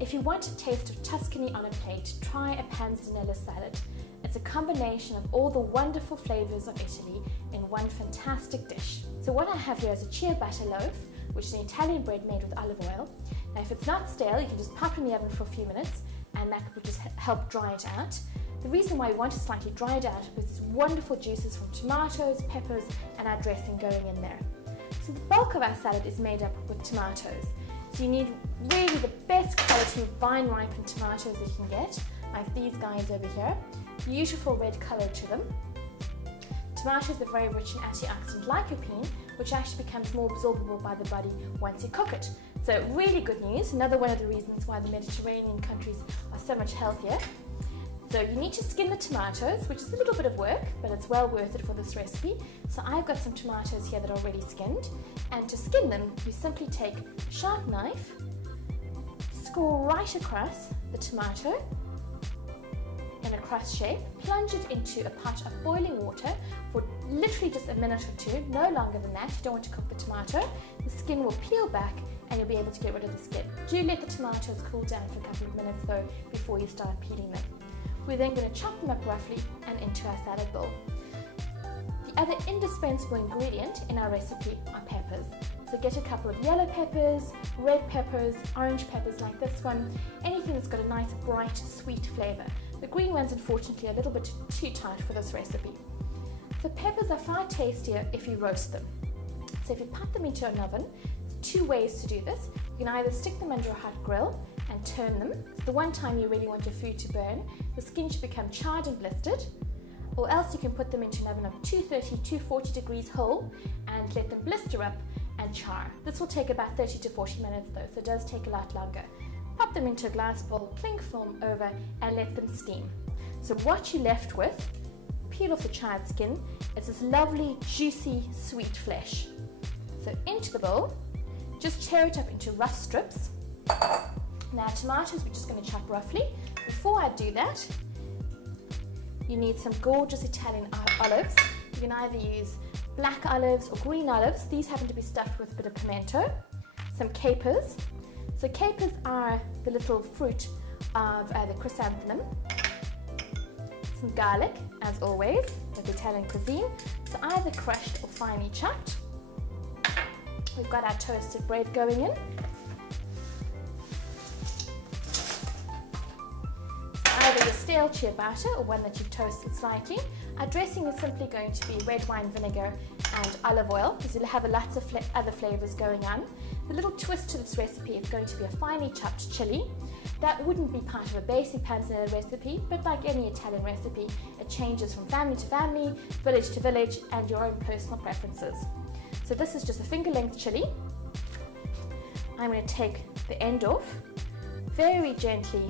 If you want a taste of Tuscany on a plate, try a Panzanella salad. It's a combination of all the wonderful flavours of Italy in one fantastic dish. So what I have here is a ciabatta loaf, which is an Italian bread made with olive oil. Now if it's not stale, you can just pop it in the oven for a few minutes and that will just help dry it out. The reason why we want it slightly dried out is because there's wonderful juices from tomatoes, peppers and our dressing going in there. So the bulk of our salad is made up with tomatoes. So you need really the best quality vine ripened tomatoes you can get, like these guys over here. Beautiful red colour to them. Tomatoes are very rich in antioxidant lycopene, which actually becomes more absorbable by the body once you cook it. So really good news, another one of the reasons why the Mediterranean countries are so much healthier. So you need to skin the tomatoes, which is a little bit of work, but it's well worth it for this recipe. So I've got some tomatoes here that are already skinned, and to skin them, you simply take a sharp knife, score right across the tomato in a cross shape, plunge it into a pot of boiling water for literally just a minute or two, no longer than that. You don't want to cook the tomato. The skin will peel back and you'll be able to get rid of the skin. Do let the tomatoes cool down for a couple of minutes though before you start peeling them. We're then going to chop them up roughly and into our salad bowl. The other indispensable ingredient in our recipe are peppers. So get a couple of yellow peppers, red peppers, orange peppers like this one, anything that's got a nice bright sweet flavour. The green ones unfortunately are a little bit too tart for this recipe. So peppers are far tastier if you roast them. So if you put them into an oven, there's two ways to do this. You can either stick them under a hot grill and turn them. It's the one time you really want your food to burn. The skin should become charred and blistered. Or else you can put them into an oven of 230, 240 degrees whole and let them blister up and char. This will take about 30 to 40 minutes though, so it does take a lot longer. Pop them into a glass bowl, cling film over and let them steam. So what you're left with, peel off the charred skin, is this lovely, juicy, sweet flesh. So into the bowl, just tear it up into rough strips. Now tomatoes we're just going to chop roughly. Before I do that, you need some gorgeous Italian olives. You can either use black olives or green olives. These happen to be stuffed with a bit of pimento. Some capers. So capers are the little fruit of the chrysanthemum. Some garlic, as always, with Italian cuisine. So either crushed or finely chopped. We've got our toasted bread going in. Either your stale ciabatta or one that you've toasted slightly. Our dressing is simply going to be red wine vinegar and olive oil, because you'll have lots of other flavours going on. The little twist to this recipe is going to be a finely chopped chilli. That wouldn't be part of a basic Panzanella recipe, but like any Italian recipe, it changes from family to family, village to village, and your own personal preferences. So this is just a finger-length chilli. I'm going to take the end off, very gently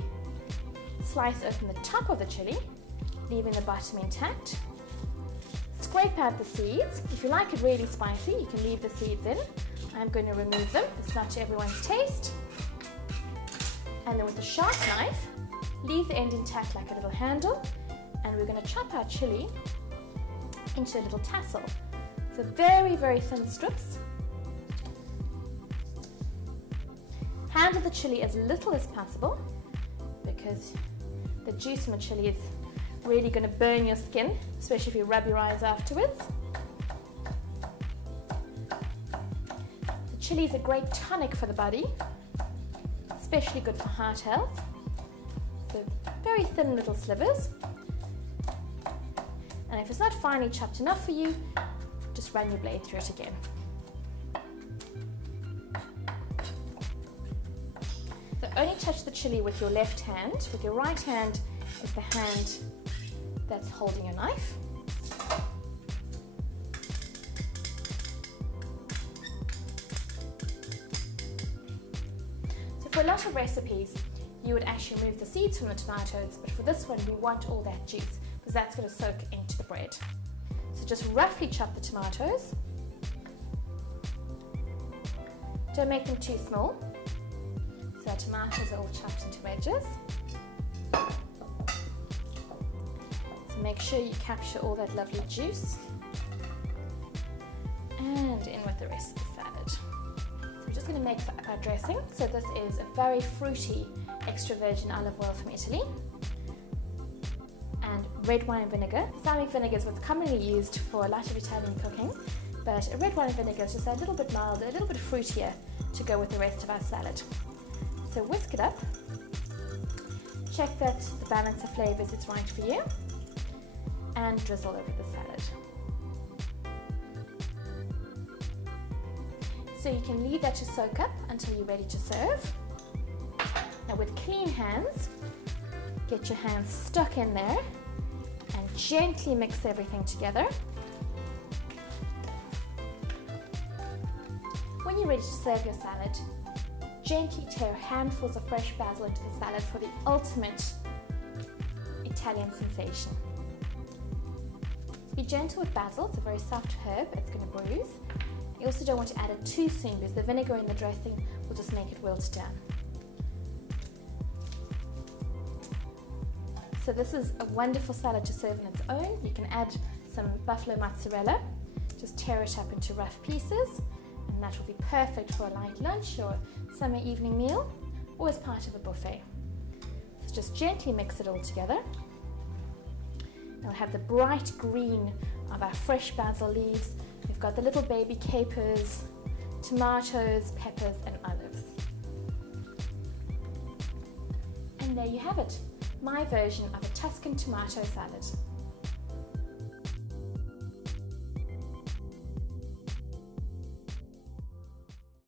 slice open the top of the chilli, leaving the bottom intact. Scrape out the seeds. If you like it really spicy, you can leave the seeds in. I'm going to remove them. It's not to everyone's taste. And then with a sharp knife, leave the end intact like a little handle, and we're going to chop our chilli into a little tassel. So very, very thin strips. Handle the chilli as little as possible, because the juice in the chilli is really going to burn your skin, especially if you rub your eyes afterwards. The chilli is a great tonic for the body, especially good for heart health. So very thin little slivers. And if it's not finely chopped enough for you, just run your blade through it again. So only touch the chilli with your left hand. With your right hand is the hand that's holding your knife. So for a lot of recipes, you would actually remove the seeds from the tomatoes, but for this one, we want all that juice because that's going to soak into the bread. So just roughly chop the tomatoes. Don't make them too small. So our tomatoes are all chopped into wedges. So make sure you capture all that lovely juice. And in with the rest of the salad. So we're just going to make our dressing. So this is a very fruity extra virgin olive oil from Italy, and red wine vinegar. Balsamic vinegar is what's commonly used for a lot of Italian cooking, but a red wine vinegar is just a little bit milder, a little bit fruitier to go with the rest of our salad. So whisk it up, check that the balance of flavours is right for you, and drizzle over the salad. So you can leave that to soak up until you're ready to serve. Now with clean hands, get your hands stuck in there and gently mix everything together. When you're ready to serve your salad, gently tear handfuls of fresh basil into the salad for the ultimate Italian sensation. Be gentle with basil, it's a very soft herb, it's going to bruise. You also don't want to add it too soon because the vinegar in the dressing will just make it wilt down. So this is a wonderful salad to serve on its own. You can add some buffalo mozzarella, just tear it up into rough pieces, and that will be perfect for a light lunch or summer evening meal, or as part of a buffet. So just gently mix it all together. Now we have the bright green of our fresh basil leaves. We've got the little baby capers, tomatoes, peppers and olives. And there you have it, my version of a Tuscan tomato salad.